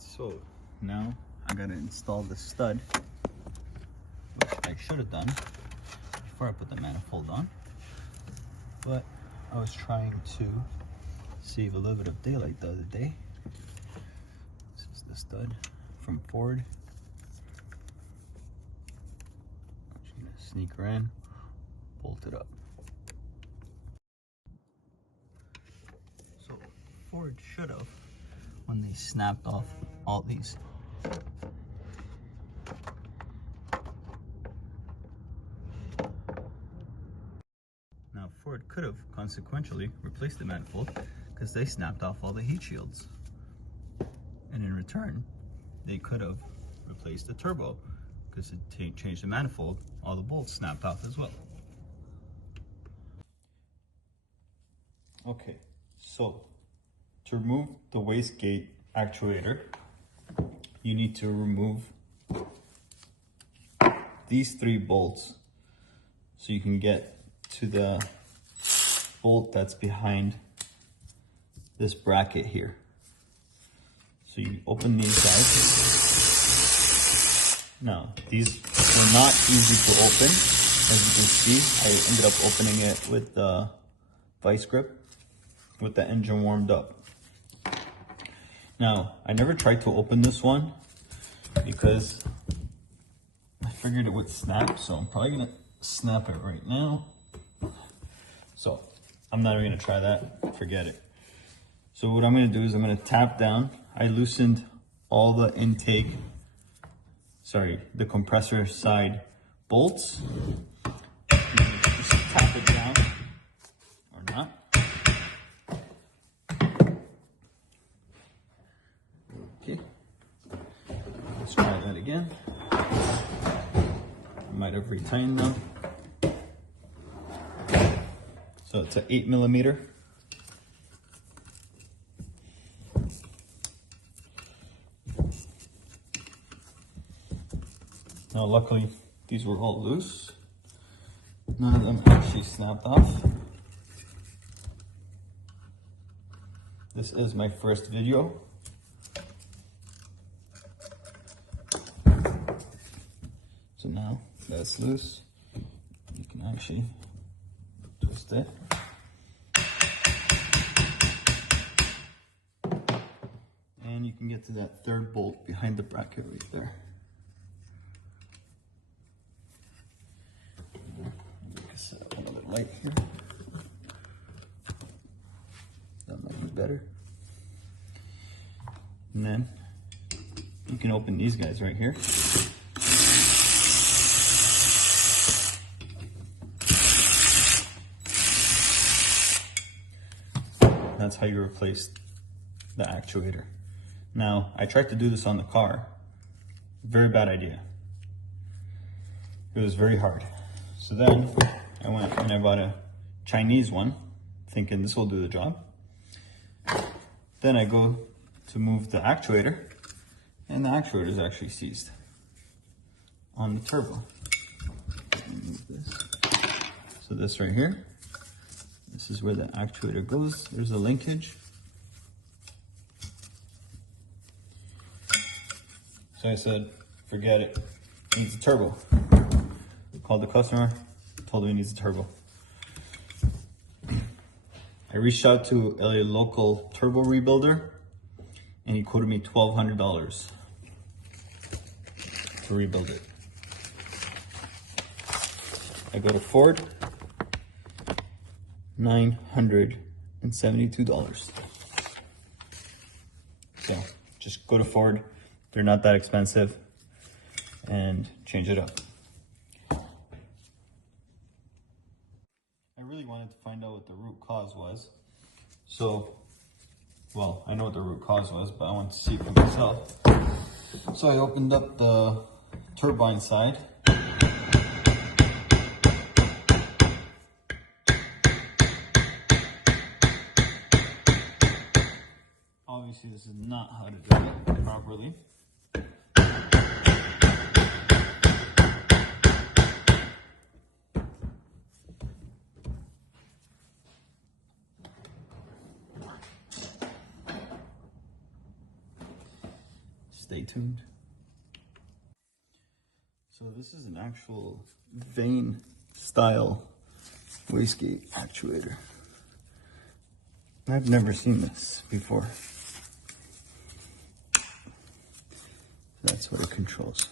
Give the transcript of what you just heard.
So now I gotta install the stud, which I should have done before I put the manifold on, but I was trying to save a little bit of daylight the other day. This is the stud from Ford. I'm just gonna sneak her in, bolt it up. So Ford should have, when they snapped off all these, now Ford could have consequentially replaced the manifold because they snapped off all the heat shields, and in return they could have replaced the turbo because it changed the manifold, all the bolts snapped off as well. Okay, so to remove the wastegate actuator, you need to remove these 3 bolts so you can get to the bolt that's behind this bracket here. So you open these guys. Now, these were not easy to open. As you can see, I ended up opening it with the vice grip with the engine warmed up. Now, I never tried to open this one because I figured it would snap, so I'm probably gonna snap it right now. So I'm not even gonna try that, forget it. So what I'm gonna do is I'm gonna tap down. I loosened all the the compressor side bolts. Just tap it down, or not. Okay, let's try that again. I might have retightened them. So it's an 8mm. Now luckily these were all loose. None of them actually snapped off. This is my first video. So now that's loose. You can actually twist it. And you can get to that 3rd bolt behind the bracket right there. Set up another light here. That might be better. And then you can open these guys right here. That's how you replace the actuator. Now, I tried to do this on the car. Very bad idea. It was very hard. So then I went and I bought a Chinese one, thinking this will do the job. Then I go to move the actuator, and the actuator is actually seized on the turbo. Move this. So this right here, this is where the actuator goes. There's a linkage. So I said, forget it, it needs a turbo. Called the customer, told him he needs a turbo. I reached out to a local turbo rebuilder, and he quoted me $1,200 to rebuild it. I go to Ford, $972. So just go to Ford, they're not that expensive, and change it up. I really wanted to find out what the root cause was. So, well, I know what the root cause was, but I wanted to see for myself. So I opened up the turbine side. Obviously, this is not how to do it properly. stay tuned. So this is an actual vane style wastegate actuator. I've never seen this before. That's what it controls.